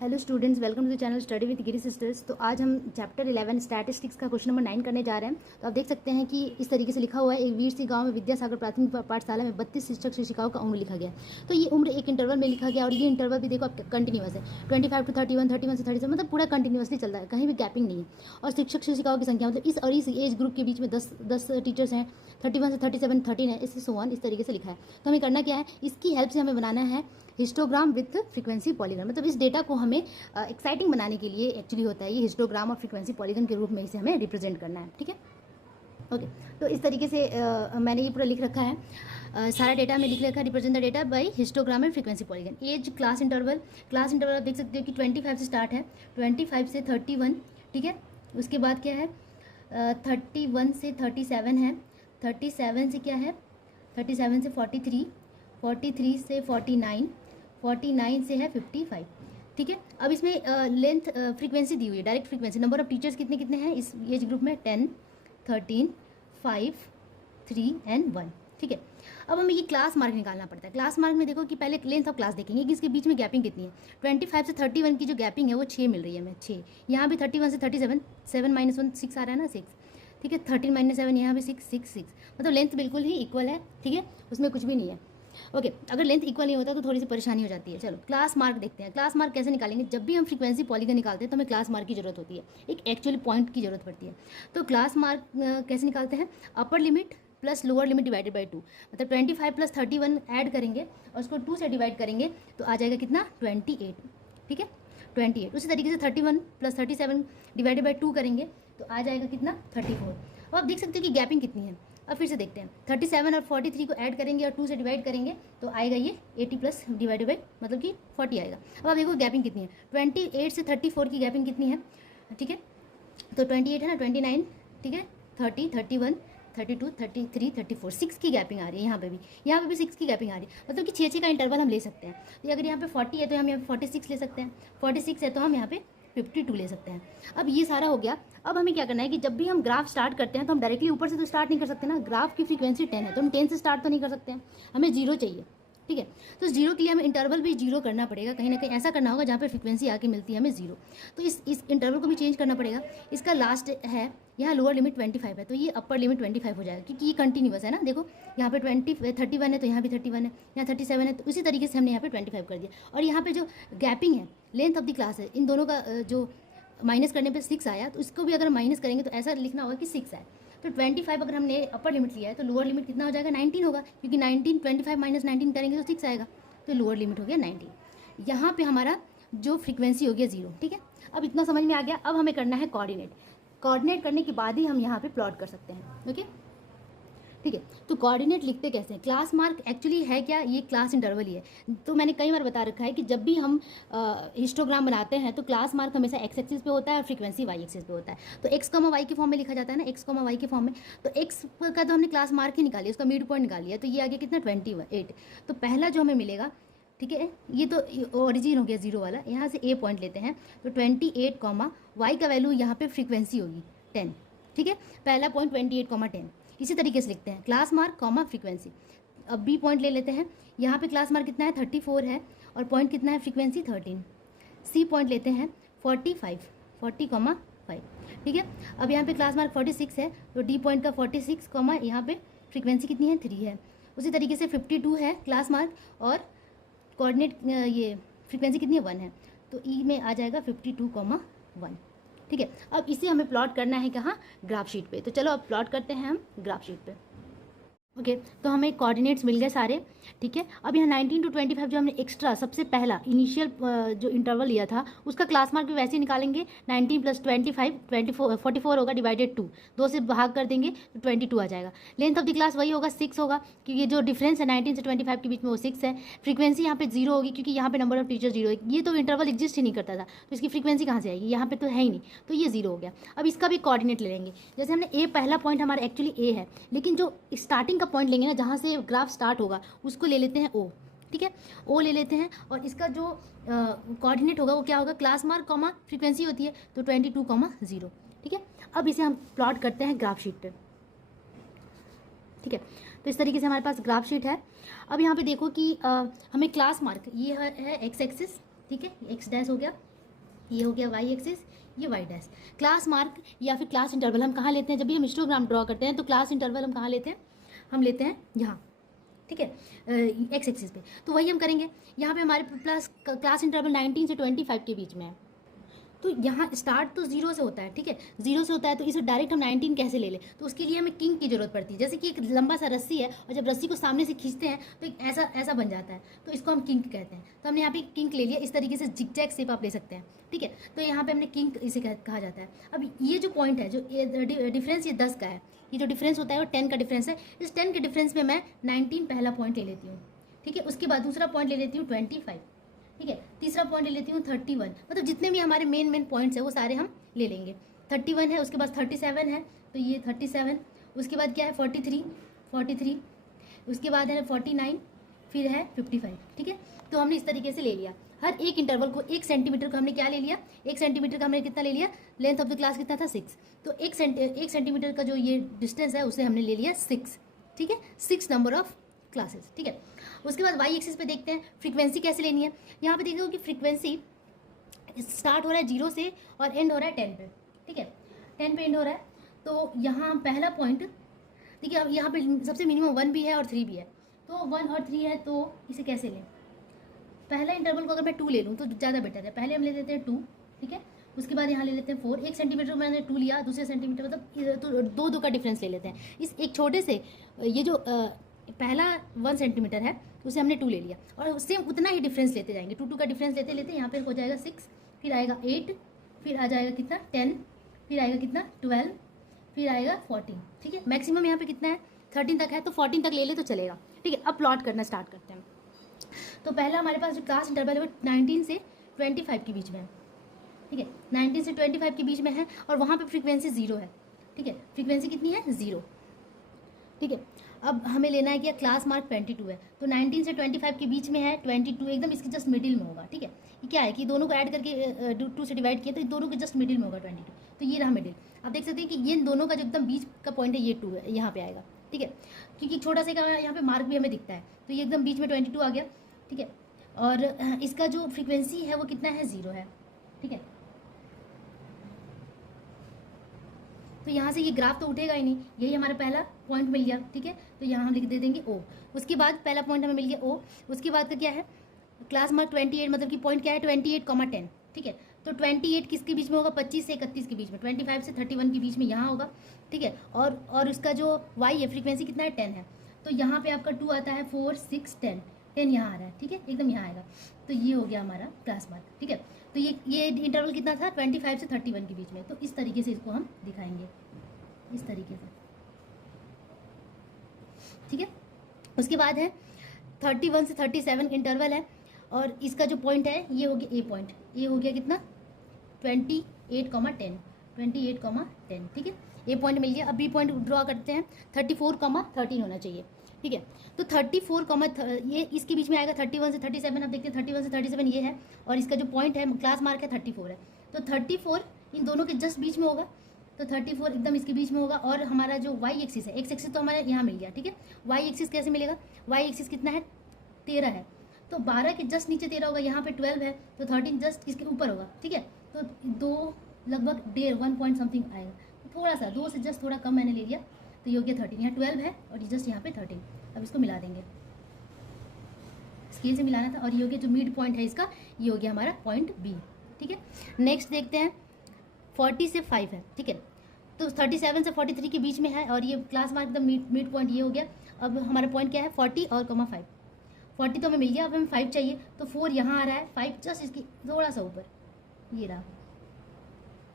Hello students, welcome to the channel study with Giri sisters. तो आज हम चैप्टर 11 स्टैटिस्टिक्स का क्वेश्चन नंबर 9 करने जा रहे हैं। तो आप देख सकते हैं कि इस तरीके से लिखा हुआ है, एक वीर सिंह गांव में विद्यासागर प्राथमिक पाठशाला में 32 शिक्षक शिक्षिकाओं का उम्र लिखा गया। तो ये उम्र एक इंटरवल में लिखा गया और ये इंटरवल भी देखो आप कंटिन्यूस है, 25 to 31, 31 से 37, मतलब पूरा कंटिन्यूसली चल रहा है, कहीं भी गैपिंग नहीं है। और शिक्षक शिक्षिकाओं की संख्या मतलब इस एज ग्रुप के बीच में 10 टीचर्स हैं, 31 से 37, 13 है, इससे सो ऑन, इस तरीके से लिखा है। तो हमें करना क्या है, इसकी हेल्प से हमें बनाना है हिस्टोग्राम विथ फ्रीक्वेंसी पॉलीगन। मतलब इस डेटा को हमें एक्साइटिंग बनाने के लिए एक्चुअली होता है ये हिस्टोग्राम और फ्रीक्वेंसी पॉलीगन के रूप में इसे हमें रिप्रेजेंट करना है। ठीक है, ओके। तो इस तरीके से मैंने ये पूरा लिख रखा है, सारा डेटा में लिख रखा है, represent the data by histogram and frequency polygon. As class interval आप देख सकते हो कि 25 से स्टार्ट है, 25 से 31। ठीक है, उसके बाद क्या है, 31 से 37 है, 37 से क्या है, 37 से 43, 43 से 49, 49 से है 55। ठीक है, अब इसमें लेंथ फ्रीक्वेंसी दी हुई है, direct frequency, number of teachers कितने कितने हैं इस एज ग्रुप में, 10, 13, 5, 3 एंड 1। ठीक है, अब हमें ये क्लास मार्क निकालना पड़ता है। क्लास मार्क में देखो कि पहले लेंथ ऑफ क्लास देखेंगे कि इसके बीच में गैपिंग कितनी है। 25 से 31 की जो गैपिंग है वो 6 मिल रही है हमें, 6। यहाँ भी 31 से 37, 7 - 1 6 आ रहा है ना, 6। ठीक है, 13 - 7 यहाँ भी 6, 6, 6, मतलब लेंथ बिल्कुल ही इक्वल है। ठीक है, उसमें कुछ भी नहीं है। ओके, अगर लेंथ इक्वल नहीं होता तो थोड़ी सी परेशानी हो जाती है। चलो क्लास मार्क देखते हैं। क्लास मार्क कैसे निकालेंगे, जब भी हम फ्रीक्वेंसी पॉलीगन निकालते हैं तो हमें क्लास मार्क की जरूरत होती है, एक एक्चुअली पॉइंट की जरूरत पड़ती है। तो क्लास मार्क कैसे निकालते हैं, upper limit plus lower limit divided by 2, मतलब 25 प्लस 31 ऐड करेंगे और उसको 2 से डिवाइड करेंगे तो आ जाएगा कितना, 28। ठीक है, 28। उसी तरीके से 31 प्लस 37 डिवाइडेड बाई 2 करेंगे तो आ जाएगा कितना, 34। अब आप देख सकते हो कि गैपिंग कितनी है। अब फिर से देखते हैं, 37 और 43 को ऐड करेंगे और 2 से डिवाइड करेंगे तो आएगा ये 80 प्लस डिवाइडेड बाई मतलब कि 40 आएगा। अब आप देखो गैपिंग कितनी है, 28 से 34 की गैपिंग कितनी है। ठीक है, तो 28 है ना, 29, ठीक है, 30, 31, 32, 33, 34, 6 की गैपिंग आ रही है। यहाँ पे भी 6 की गैपिंग आ रही है, मतलब कि 6 का इंटरवल हम ले सकते हैं। तो अगर यहाँ पे 40 है तो हम यहाँ पे 46 ले सकते हैं, 46 है तो हम यहाँ पे 52 ले सकते हैं। अब ये सारा हो गया। अब हमें क्या करना है कि जब भी हम ग्राफ स्टार्ट करते हैं तो हम डायरेक्टली ऊपर से तो स्टार्ट नहीं कर सकते ना, ग्राफ की फ्रीक्वेंसी 10 है तो हम 10 से स्टार्ट तो नहीं कर सकते हैं, हमें 0 चाहिए। ठीक है, तो 0 के लिए हमें इंटरवल भी 0 करना पड़ेगा, कहीं ना कहीं ऐसा करना होगा जहाँ पे फ्रीक्वेंसी आके मिलती है हमें 0। तो इस इंटरवल को भी चेंज करना पड़ेगा। इसका लास्ट है, यहाँ लोअर लिमिट 25 है तो ये अपर लिमिट 25 हो जाएगा, क्योंकि ये कंटिन्यूस है ना। देखो यहाँ पे 31 है तो यहाँ भी 31 है, यहाँ 37 है, तो उसी तरीके से हमने यहाँ पे 25 कर दिया। और यहाँ पे जो गैपिंग है, लेंथ ऑफ द क्लास है, इन दोनों का जो माइनस करने पे 6 आया, तो इसको भी अगर माइनस करेंगे तो ऐसा लिखना होगा कि 6 आए। तो 25 अगर हमने अपर लिमिट लिया है तो लोअर लिमिट कितना हो जाएगा, 19 होगा, क्योंकि 19, 25 - 19 करेंगे तो 6 आएगा, तो लोअर लिमिट हो गया 19। यहाँ पे हमारा जो फ्रीक्वेंसी हो गया 0। ठीक है, अब इतना समझ में आ गया। अब हमें करना है कोऑर्डिनेट करने के बाद ही हम यहाँ पे प्लॉट कर सकते हैं। ओके, ठीक है, तो कोऑर्डिनेट लिखते कैसे हैं। क्लास मार्क एक्चुअली है क्या, ये क्लास इंटरवल ही है। तो मैंने कई बार बता रखा है कि जब भी हम हिस्टोग्राम बनाते हैं तो क्लास मार्क हमेशा एक्स एक्सिस पे होता है और फ्रीक्वेंसी वाई एक्सिस पे होता है। तो एक्स वाई के फॉर्म में लिखा जाता है ना, एक्स वाई के फॉर्म में। तो एक्स का तो हमने क्लास मार्क ही निकाली, उसका मिड पॉइंट निकाल लिया, तो ये आ गया कितना, 28। तो पहला जो हमें मिलेगा, ठीक है, ये तो ओरिजिन हो गया 0 वाला, यहाँ से ए पॉइंट लेते हैं तो 28, वाई का वैल्यू यहाँ पे फ्रीक्वेंसी होगी 10। ठीक है, पहला पॉइंट 28, 10। इसी तरीके से लिखते हैं, क्लास मार्क कॉमा फ्रीक्वेंसी। अब बी पॉइंट ले लेते हैं, यहाँ पे क्लास मार्क कितना है, 34 है और पॉइंट कितना है, फ्रीक्वेंसी 13। सी पॉइंट लेते हैं 45, 40, 5। ठीक है, अब यहाँ पे क्लास मार्क 46 है तो डी पॉइंट का 46, यहाँ पे फ्रीक्वेंसी कितनी है, 3 है। उसी तरीके से 52 है क्लास मार्क और कोऑर्डिनेट ये फ्रीक्वेंसी कितनी है, 1 है, तो ई में आ जाएगा 52, 1। ठीक है, अब इसे हमें प्लॉट करना है कहाँ, ग्राफ शीट पे। तो चलो अब प्लॉट करते हैं हम ग्राफ शीट पे। ओके, तो हमें कोऑर्डिनेट्स मिल गए सारे। ठीक है, अब यहाँ 19 to 25 जो हमने एक्स्ट्रा सबसे पहला इनिशियल जो इंटरवल लिया था उसका क्लास मार्क भी वैसे ही निकालेंगे। 19 + 25, 44 होगा, डिवाइडेड 2 से भाग कर देंगे तो 22 आ जाएगा। लेंथ ऑफ द क्लास वही होगा, 6 होगा, क्योंकि जो डिफरेंस है 19 से 25 के बीच में वो 6 है। फ्रीक्वेंसी यहाँ पे 0 होगी, क्योंकि यहाँ पे नंबर ऑफ टीचर 0 है, ये तो इंटरवल एग्जिस्ट ही नहीं करता था, तो इसकी फ्रीक्वेंसी कहाँ से आएगी, यहाँ पे तो है ही नहीं, तो ये 0 हो गया। अब इसका भी कोऑर्डिनेट ले लेंगे। जैसे हमने ए, पहला पॉइंट हमारा एक्चुअली ए है, लेकिन जो स्टार्टिंग का पॉइंट लेंगे ना, जहाँ से ग्राफ स्टार्ट होगा, उसको ले लेते हैं ओ। ठीक है, ओ ले लेते हैं और इसका जो कोऑर्डिनेट होगा वो क्या होगा, क्लास मार्क कॉमा फ्रीक्वेंसी होती है तो 22, 0। ठीक है, अब इसे हम प्लॉट करते हैं ग्राफ शीट पे। ठीक है, तो इस तरीके से हमारे पास ग्राफ शीट है। अब यहाँ पे देखो कि हमें क्लास मार्क ये है एक्स एक्सिस, ठीक है, एक्स डैश हो गया, ये हो गया वाई एक्सिस, ये वाई डैश। क्लास मार्क या फिर क्लास इंटरवल हम कहाँ लेते हैं? जब भी हम हिस्टोग्राम ड्रॉ करते हैं तो क्लास इंटरवल हम कहाँ लेते हैं? हम लेते हैं यहाँ, ठीक है, एक्स एक्सिस पे। तो वही हम करेंगे। यहाँ पे हमारे प्लस क्लास इंटरवल 19 से 25 के बीच में है। तो यहाँ स्टार्ट तो जीरो से होता है, ठीक है, जीरो से होता है। तो इसे डायरेक्ट हम 19 कैसे ले लें? तो उसके लिए हमें किंक की जरूरत पड़ती है। जैसे कि एक लंबा सा रस्सी है और जब रस्सी को सामने से खींचते हैं तो एक ऐसा ऐसा बन जाता है, तो इसको हम किंक कहते हैं। तो हमने यहाँ पे किंक ले लिया। इस तरीके से जिगजैग शेप आप ले सकते हैं, ठीक है। तो यहाँ पे हमने किंक इसे कहा जाता है। अब ये जो पॉइंट है, जो डिफरेंस ये 10 का है, ये जो डिफरेंस होता है वो 10 का डिफरेंस है। इस 10 के डिफरेंस में मैं 19 पहला पॉइंट ले लेती हूँ, ठीक है। उसके बाद दूसरा पॉइंट ले लेती हूँ 25, ठीक है। तीसरा पॉइंट ले लेती हूँ 31। मतलब जितने भी हमारे मेन पॉइंट्स है वो सारे हम ले लेंगे। 31 है, उसके बाद 37 है, तो ये 37। उसके बाद क्या है? 43, उसके बाद है 49, फिर है 55, ठीक है। तो हमने इस तरीके से ले लिया। हर एक इंटरवल को 1 सेंटीमीटर का हमने क्या ले लिया? 1 सेंटीमीटर का हमने कितना ले लिया? लेंथ ऑफ द क्लास कितना था? 6। तो 1 सेंटीमीटर का जो ये डिस्टेंस है उसे हमने ले लिया 6, ठीक है। 6 नंबर ऑफ क्लासेस, ठीक है। उसके बाद वाई एक्सिस पे देखते हैं फ्रीक्वेंसी कैसे लेनी है। यहाँ पे देखो कि फ्रीक्वेंसी स्टार्ट हो रहा है 0 से और एंड हो रहा है 10 पे, ठीक है। 10 पे एंड हो रहा है। तो यहाँ पहला पॉइंट देखिए, अब यहाँ पे सबसे मिनिमम 1 भी है और 3 भी है। तो 1 और 3 है, तो इसे कैसे लें? पहला इंटरवल को अगर मैं 2 ले लूँ तो ज़्यादा बेटर है। पहले हम ले लेते हैं 2, ठीक है। उसके बाद यहाँ ले लेते हैं 4। 1 सेंटीमीटर मैंने 2 लिया, दूसरे सेंटीमीटर मतलब तो 2 का डिफरेंस ले लेते हैं। इस एक छोटे से ये जो पहला 1 सेंटीमीटर है उसे हमने 2 ले लिया और सेम उतना ही डिफरेंस लेते जाएंगे। 2 का डिफरेंस लेते लेते यहाँ पे हो जाएगा 6, फिर आएगा 8, फिर आ जाएगा कितना? 10, फिर आएगा कितना? 12, फिर आएगा 14, ठीक है। मैक्सिमम यहाँ पे कितना है? 13 तक है, तो 14 तक ले ले तो चलेगा, ठीक है। अब प्लॉट करना स्टार्ट करते हैं। तो पहला हमारे पास जो क्लास इंटरवल है वो 19 से 25 के बीच में है, ठीक है। 19 से 25 के बीच में है और वहाँ पर फ्रीक्वेंसी 0 है, ठीक है। फ्रीक्वेंसी कितनी है? 0, ठीक है। अब हमें लेना है कि क्लास मार्क 22 है, तो 19 से 25 के बीच में है 22, एकदम इसके जस्ट मिडिल में होगा, ठीक है। ये क्या है कि दोनों को ऐड करके 2 से डिवाइड किया तो दोनों के जस्ट मिडिल में होगा 22, तो ये रहा मिडिल। आप देख सकते हैं कि ये दोनों का जो एकदम बीच का पॉइंट है ये 2 है, यहाँ पे आएगा, ठीक है। क्योंकि छोटा सा यहाँ पे मार्क भी हमें दिखता है, तो ये एकदम बीच में 22 आ गया, ठीक है। और इसका जो फ्रीक्वेंसी है वो कितना है? 0 है, ठीक है। तो यहाँ से ये ग्राफ तो उठेगा ही नहीं, यही हमारा पहला पॉइंट मिल गया, ठीक है। तो यहाँ हम लिख दे देंगे O। उसके बाद पहला पॉइंट हमें मिल गया O। उसके बाद का क्या है? क्लास मार्क 28, मतलब कि पॉइंट क्या है? 28,10, ठीक है। तो 28 किसके बीच में होगा? 25 से 31 के बीच में, 25 से 31 के बीच में यहाँ होगा, ठीक है। और उसका जो Y है फ्रीक्वेंसी कितना है? 10 है। तो यहाँ पे आपका 2 आता है, 4, 6, 10 यहाँ आ रहा है, ठीक है, एकदम यहाँ आएगा। तो ये हो गया हमारा क्लास मार्क, ठीक है। तो ये इंटरवल कितना था? 25 से 31 के बीच में। तो इस तरीके से इसको हम दिखाएंगे, इस तरीके से, ठीक है। उसके बाद है 31 से 37 इंटरवल है और इसका जो पॉइंट है ये हो गया ए पॉइंट। ये हो गया कितना? 28,10, 28,10, ठीक है। ए पॉइंट मिल गया। अब बी पॉइंट ड्रॉ करते हैं। 34,13 होना चाहिए, ठीक है। तो 34, ये इसके बीच में आएगा 31 से 37। आप देखते हैं 31 से 37 ये है और इसका जो पॉइंट है क्लास मार्क है 34 है। तो 34 इन दोनों के जस्ट बीच में होगा, तो 34 एकदम इसके बीच में होगा। और हमारा जो वाई एक्सिस है, एक्स एक्सिस तो हमारा यहाँ मिल गया, ठीक है। वाई एक्सिस कैसे मिलेगा? वाई एक्सिस कितना है? 13 है, तो 12 के जस्ट नीचे 13 होगा, यहाँ पे 12 है, तो 13 जस्ट इसके ऊपर होगा, ठीक है। तो 2 लगभग 1.5 पॉइंट समथिंग आएगा, तो थोड़ा सा 2 से जस्ट थोड़ा कम मैंने ले लिया, तो ये हो गया 13। यहाँ 12 है और जस्ट यहाँ पे 13। अब इसको मिला देंगे, स्केल से मिलाना था। और ये हो गया जो मिड पॉइंट है इसका, ये हो गया हमारा पॉइंट बी, ठीक है। नेक्स्ट देखते हैं 40 से 5 है, ठीक है। तो 37 से 43 के बीच में है और ये class mark the mid point ये हो गया। अब हमारा पॉइंट क्या है? 40 और 5। 40 तो हमें मिल गया, अब हमें 5 चाहिए, तो 4 यहाँ आ रहा है, 5 जस्ट इसकी थोड़ा सा ऊपर, ये रहा,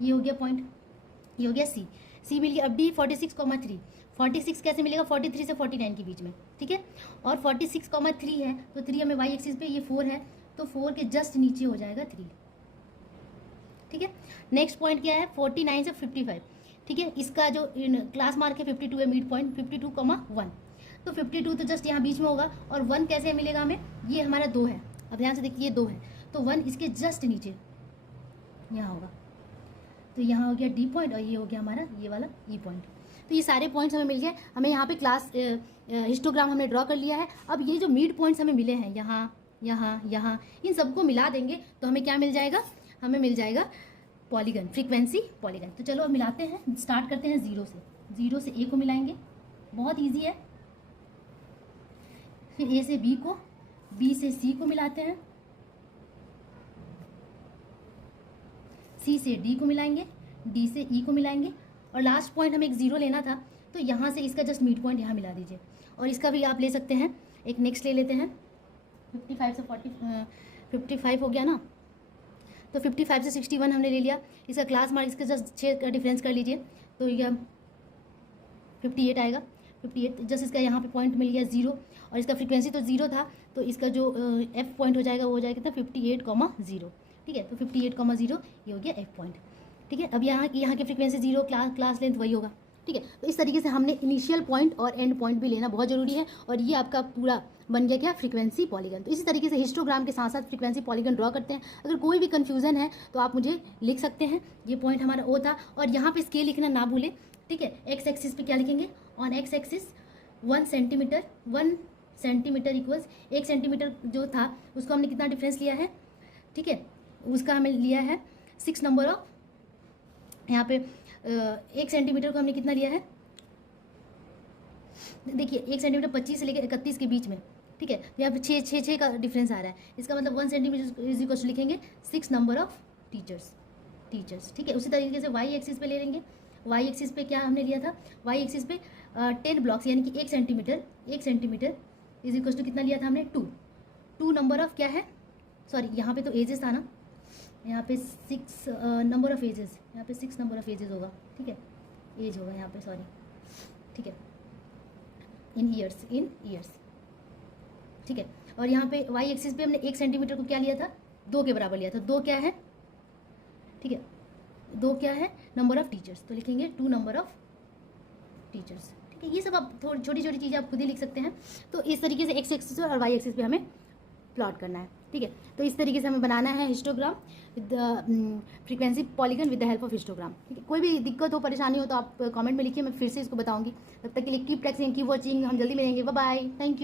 ये हो गया पॉइंट, ये हो गया सी मिल गया। अब डी 46,3। 46 कैसे मिलेगा? 43 से 49 के बीच में, ठीक है। और 46,3 है, तो 3 हमें वाई एक्सिस पे, ये 4 है, तो 4 के जस्ट नीचे हो जाएगा 3, ठीक है। नेक्स्ट पॉइंट क्या है? 49 से 55, ठीक है। इसका जो क्लास मार्क है 52 है, मिड पॉइंट 52,1। तो 52 तो जस्ट यहाँ बीच में होगा। और 1 कैसे मिलेगा हमें? ये हमारा 2 है, अब ध्यान से देखिए, ये 2 है, तो 1 इसके जस्ट नीचे यहाँ होगा, तो यहाँ हो गया डी पॉइंट और ये हो गया हमारा ये वाला ई पॉइंट। तो ये सारे पॉइंट्स हमें मिल गए। हमें यहाँ पे क्लास हिस्टोग्राम हमने ड्रॉ कर लिया है। अब ये जो मिड पॉइंट्स हमें मिले हैं यहाँ, यहाँ, यहाँ, इन सबको मिला देंगे तो हमें क्या मिल जाएगा? हमें मिल जाएगा पॉलीगन, फ्रीक्वेंसी पॉलीगन। तो चलो अब मिलाते हैं, स्टार्ट करते हैं जीरो से ए को मिलाएंगे, बहुत इजी है। फिर ए से बी को, बी से सी को मिलाते हैं, सी से डी को मिलाएंगे, डी से ई को मिलाएंगे, और लास्ट पॉइंट हमें एक जीरो लेना था, तो यहाँ से इसका जस्ट मिड पॉइंट यहाँ मिला दीजिए। और इसका भी आप ले सकते हैं, एक नेक्स्ट ले लेते हैं, 55 से 55 हो गया ना, तो 55 से 61 हमने ले लिया। इसका क्लास मार्क इसका जस्ट 6 का डिफरेंस कर लीजिए, तो यह 58 आएगा। 58 जस्ट इसका यहाँ पे पॉइंट मिल गया 0, और इसका फ्रीक्वेंसी तो 0 था, तो इसका जो एफ पॉइंट हो जाएगा वो हो जाएगा 58,0। ठीक है, तो 58,0 ये हो गया एफ पॉइंट। ठीक है, अब यहाँ की फ्रीक्वेंसी 0, क्लास लेंथ वही होगा। ठीक है, तो इस तरीके से हमने इनिशियल पॉइंट और एंड पॉइंट भी लेना बहुत जरूरी है, और ये आपका पूरा बन गया क्या, फ्रीक्वेंसी पॉलीगन। तो इसी तरीके से हिस्टोग्राम के साथ साथ फ्रीक्वेंसी पॉलीगन ड्रॉ करते हैं। अगर कोई भी कंफ्यूजन है तो आप मुझे लिख सकते हैं। ये पॉइंट हमारा ओ था, और यहाँ पे स्केल लिखना ना भूलें। ठीक है, एक्स एक्सिस पे क्या लिखेंगे, on x axis 1 centimetre, 1 centimetre equals 1 centimetre जो था उसको हमने कितना डिफरेंस लिया है। ठीक है, उसका हमें लिया है 6 नंबर ऑफ, यहाँ पे 1 सेंटीमीटर को हमने कितना लिया है, देखिए 1 सेंटीमीटर 25 से लेकर 31 के बीच में। ठीक है, यहाँ पे 6 का डिफरेंस आ रहा है, इसका मतलब 1 सेंटीमीटर इज इक्वल टू लिखेंगे 6 नंबर ऑफ टीचर्स। ठीक है, उसी तरीके से वाई एक्सिस पे ले लेंगे। वाई एक्सिस पे क्या हमने लिया था, वाई एक्सिस पे 10 ब्लॉक्स यानी कि 1 सेंटीमीटर इज इक्वल टू कितना लिया था हमने, 2 नंबर ऑफ क्या है, सॉरी यहाँ पे तो एजेस था ना, यहाँ पे 6 नंबर ऑफ एजेस, यहाँ पे 6 नंबर ऑफ एजेस होगा। ठीक है, एज होगा यहाँ पे, सॉरी। ठीक है, इन ईयर्स। ठीक है, और यहाँ पे वाई एक्सिस पे हमने 1 सेंटीमीटर को क्या लिया था, 2 के बराबर लिया था। 2 क्या है, ठीक है, 2 क्या है, नंबर ऑफ टीचर्स, तो लिखेंगे 2 नंबर ऑफ टीचर्स। ठीक है, ये सब आप थोड़ी छोटी छोटी चीज़ें आप खुद ही लिख सकते हैं। तो इस तरीके से एक्स एक्सिस और वाई एक्सिस पे हमें प्लॉट करना है। ठीक है, तो इस तरीके से हमें बनाना है histogram with frequency polygon with the help of histogram. ठीक है, कोई भी दिक्कत हो, परेशानी हो तो आप कमेंट में लिखिए, मैं फिर से इसको बताऊंगी। तब तक के लिए कीप टैक्सिंग, कीप वॉचिंग, हम जल्दी मिलेंगे। Bye bye, thank you.